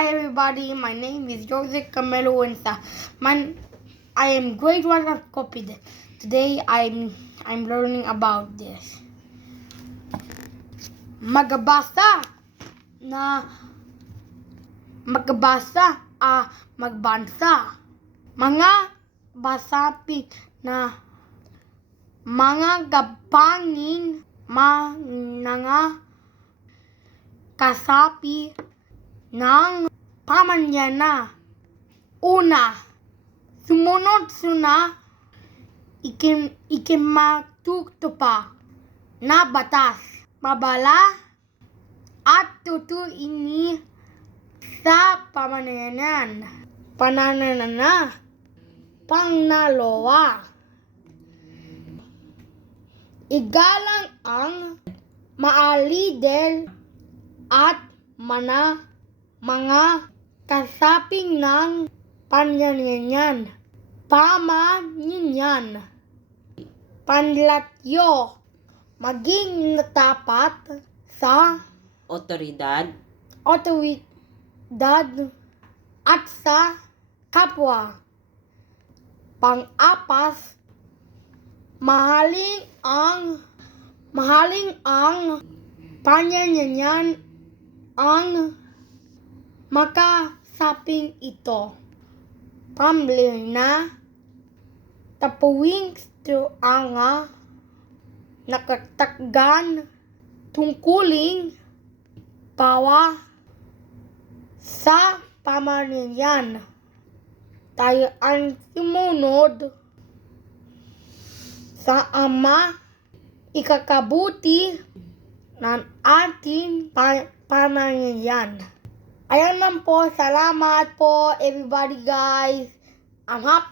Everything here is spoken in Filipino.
Hi everybody, my name is Joseph Camelo Wensa. I am grade 1 at Copid. Today I'm learning about this. Magbasa, magbansa. Mga basapin na mga gapangin mga kasapi ng pamanyana. Una, sumunod suna ikimatutupad na batas, mabala at tutuin sa pananana pangnalowa. Igalang ang maalidel at mga kasaping ng pamanyanan. Panlatyo, maging natapat sa otoridad at sa kapwa. Pang-apas, mahalin ang panyanyan ang makasaping ito. Pamilya, tapuwing ang nakataggan tungkuling pawa sa pamilyan. Tayo ang sumunod sa ama, ikakabuti ng ating pamilyan. Ayan lang po, salamat po everybody guys. I'm happy.